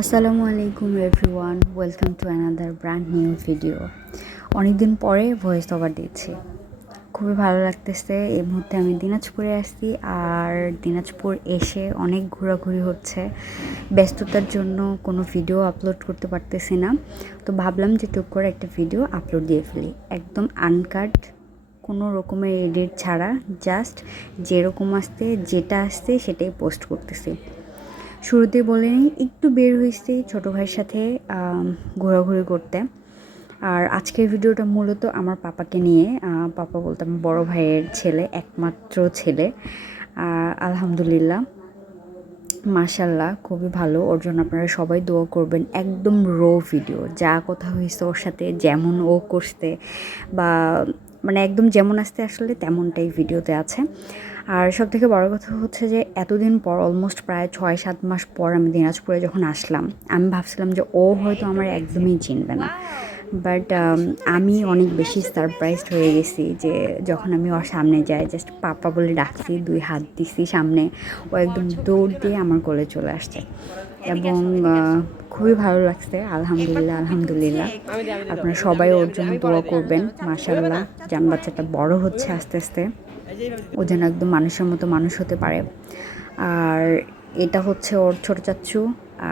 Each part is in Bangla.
আসসালামু আলাইকুম everyone, welcome to another brand new video. অনেক দিন পরে ভয়েস ওভার দিচ্ছি, খুবই ভালো লাগতেছে। এই মুহূর্তে আমি দিনাজপুরে আসছি, আর দিনাজপুর এসে অনেক ঘোরাঘুরি হচ্ছে। ব্যস্ততার জন্য কোনো ভিডিও আপলোড করতে পারতেছি না, তো ভাবলাম যে টুক করে একটা ভিডিও আপলোড দিয়ে ফেলি, একদম আনকাট, কোনো রকমের এডিট ছাড়া, জাস্ট যেরকম যেটা আসছে সেটাই পোস্ট করতেছি। শুরুতে বলে নিই, একটু বের হয়েছি ছোটো ভাইয়ের সাথে ঘোরাঘুরি করতে। আর আজকের ভিডিওটা মূলত আমার পাপাকে নিয়ে। পাপা বলতে আমার বড়ো ভাইয়ের ছেলে, একমাত্র ছেলে। আলহামদুলিল্লাহ, মাশাল্লাহ, খুবই ভালো। ওর জন্য আপনারা সবাই দোয়া করবেন। একদম ভিডিও, যা কথা হয়েছে ওর সাথে, যেমন ও করতে বা মানে একদম যেমন আসতে আসলে তেমনটাই ভিডিওতে আছে। আর সব থেকে বড় কথা হচ্ছে যে এতদিন পর, অলমোস্ট প্রায় 6-7 মাস পর আমি দিনাজপুরে যখন আসলাম, আমি ভাবছিলাম যে ও হয়তো আমার একদমই চিনবে না, বাট আমি অনেক বেশি সারপ্রাইজড হয়ে গেছি যে যখন আমি ওর সামনে যাই, জাস্ট পাপা বলে ডাকছি, 2 হাত দিছি সামনে, ও একদম দৌড় দিয়ে আমার কোলে চলে আসছে এবং খুবই ভালো লাগছে। আলহামদুলিল্লাহ, আলহামদুলিল্লাহ। আপনারা সবাই ওর জন্য দোয়া করবেন। মাশাআল্লাহ, জান বাচ্চাটা বড় হচ্ছে আস্তে আস্তে, ও যেন একদম মানুষের মতো মানুষ হতে পারে। আর এটা হচ্ছে ওর ছোট চাচ্চু,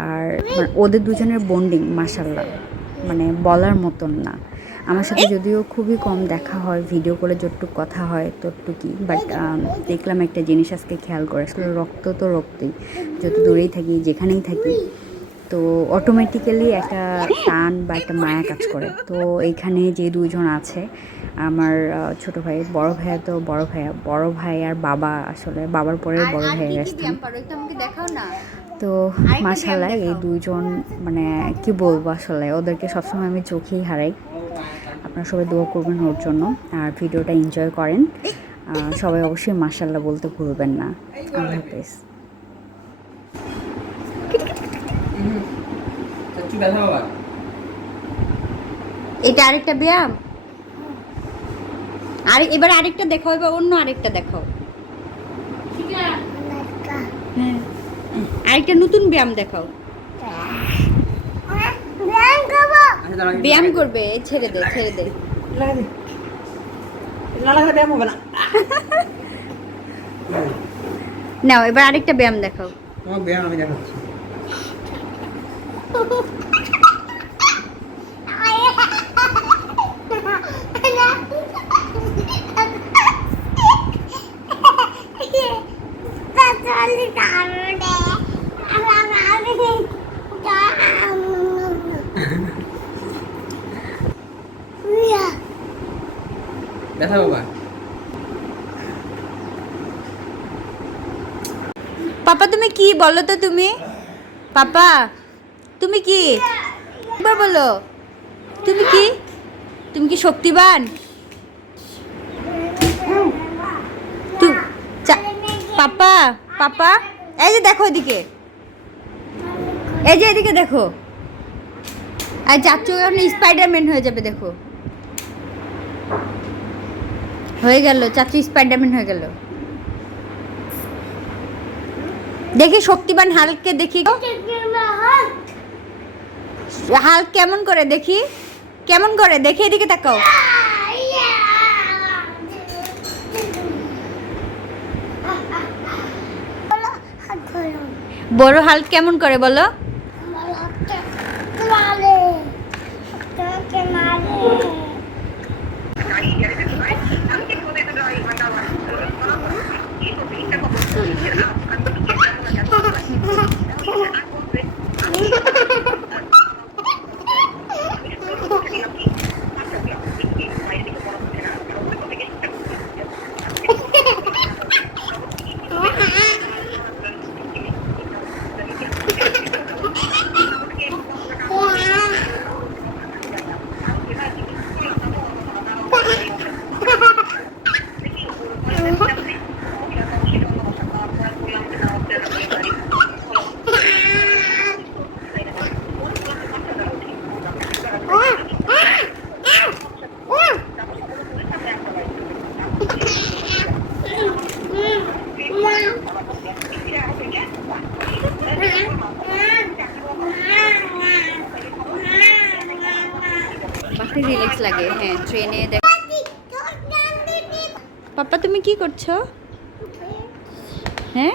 আর মানে ওদের দুজনের বন্ডিং মাশাআল্লাহ, মানে বলার মতন না। আমার সাথে যদিও খুবই কম দেখা হয়, ভিডিও করে যতটুকু কথা হয় ততটুকুই, বাট দেখলাম একটা জিনিস আজকে খেয়াল করে, আসলে রক্ত তো রক্তই, যত দূরেই থাকি, যেখানেই থাকি, তো অটোমেটিক্যালি একটা টান বা একটা মায়া কাজ করে। তো এইখানে যে দুজন আছে, আমার ছোট ভাই, বড় ভাই আর বাবা, আসলে বাবার পরে বড় ভাইয়ের স্থান। তো মাশাআল্লাহ, এই দুইজন মানে কি বলবো, আসলে ওদেরকে সবসময় আমি চোখেই হারাই। আপনারা সবাই দোয়া করবেন ওর জন্য, আর ভিডিওটা এনজয় করেন। সবাই অবশ্যই মাশাআল্লাহ বলতে ভুলবেন না। আল্লাহ হাফেজ। এটা আরেকটা ব্যায়াম, আর এবার আরেকটা দেখাও, এবার অন্য আরেকটা দেখাও। হ্যাঁ, আরেকটা নতুন ব্যায়াম দেখাও। ব্যায়াম করবে, ছেড়ে দে, ছেড়ে দে। নাও, এবার আরেকটা ব্যায়াম দেখাও। ব্যায়াম আমি দেখাচ্ছি। ব্যথা বাবা। পাপা তুমি কি বলো তো, তুমি পাপা তুমি কি, একবার বলো, তুমি কি, তুমি কি শক্তিবান? পাপা, পাপা, এই যে দেখো এদিকে, এই যে এদিকে দেখো, আর চাচ্চু এখন স্পাইডারম্যান হয়ে যাবে, দেখো হয়ে গেল, চাচ্চু স্পাইডারম্যান হয়ে গেল। দেখি শক্তিবান হাল্ককে দেখি, হাল্ক কেমন করে দেখি, কেমন করে দেখি, এদিকে তাকাও। বড় হাল্ক কেমন করে বলো? দেখতে রিল্যাক্স লাগে। হ্যাঁ ট্রেনে দেখ। পাপা তুমি কি করছো? হ্যাঁ